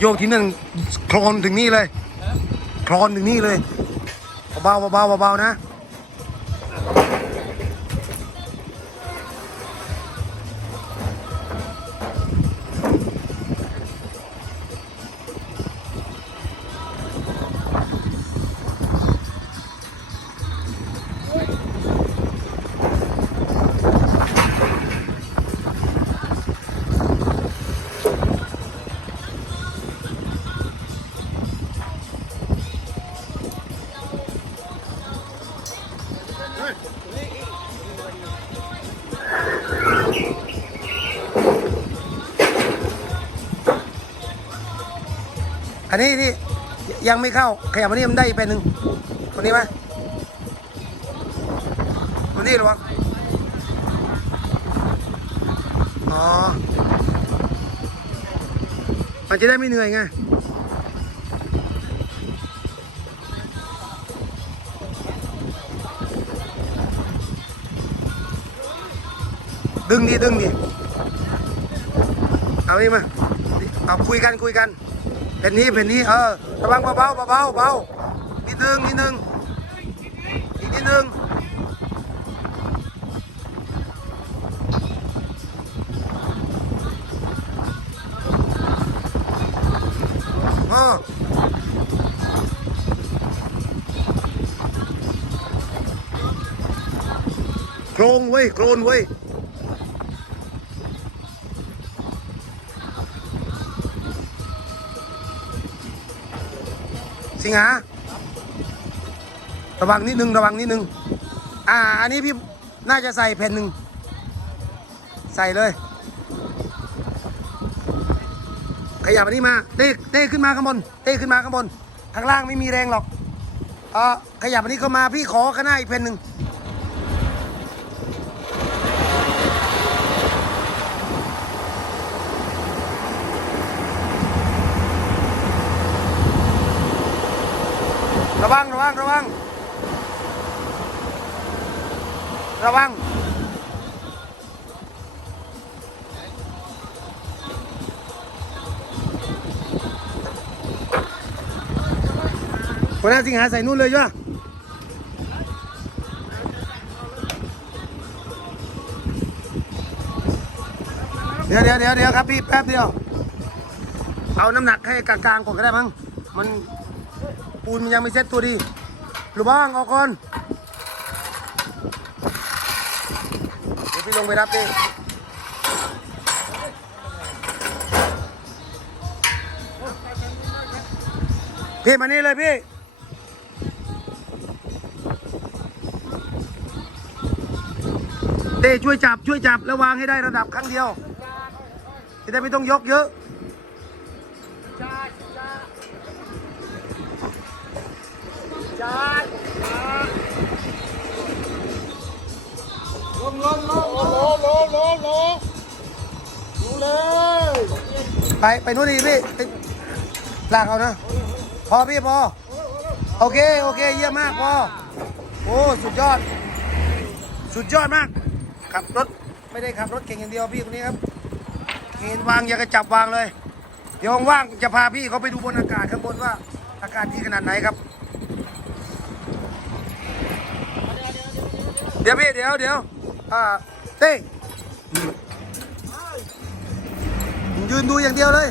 โยกทีหนึ่งโคลนถึงนี่เลยโคลนถึงนี่เลยเบาๆเบาๆเบาๆนะ อันนี้ที่ยังไม่เข้า ขยับมานี่มันได้อีกเป็นหนึ่งคนนี้ไหมคนนี้หรอวะอ๋อ มันจะได้ไม่เหนื่อยไงดึงดิดึงดิเอานี่มา เอาคุยกันคุยกัน เป็นนี้เป็นนี้เออระวังเบาเบาเบาเบาเบานิดนึงนิดนึงอีกนิดนึงเออโครงเว้ยโครนเว้ย สิงหาระวังนิดนึงระวังนิดนึง อ่า อันนี้พี่น่าจะใส่แผ่นหนึ่ง ใส่เลย ขยับอันนี้มา เต้เต้ขึ้นมาข้างบน เต้ขึ้นมาข้างบน ข้างล่างไม่มีแรงหรอก เออขยับอันนี้เข้ามาพี่ขอข้างหน้าอีกแผ่นหนึ่ง ระวังระวังระวังระวังหัวหน้าสิงหาใส่นู่นเลยจ้ะเดี๋ยวเดี๋ยวเดี๋ยวเดี๋ยวครับพี่แป๊บเดียว เอาน้ำหนักให้กลางๆก่อนก็ได้มั้งมัน ปูนมันยังไม่เซ็ตตัวดีหรือบ้างออกก่อนเดี๋ยวพี่ลงไปรับดิพี่มานี่เลยพี่เต้ช่วยจับช่วยจับแล้ววางให้ได้ระดับครั้งเดียวจะได้ไม่ต้องยกเยอะ ลงลงลงลงลงลงลงเลยไปไปนู่นดีพี่ไลากเอานะ พอพี่พอ โอเค โอเค เยี่ยมมากพอ โอ้ สุดยอด สุดยอดมาก ขับรถ ไม่ได้ขับรถเก่งอย่างเดียวพี่คนนี้ครับเห็นวางอยากจะจับวางเลย เดี๋ยวว่างจะพาพี่เขาไปดูบนอากาศข้างบนว่า อากาศดีขนาดไหนครับ ดี๋ยวพี่เดี๋ยวเดี๋ยวอ่าเต้ยืนดูอย่างเดียวเลย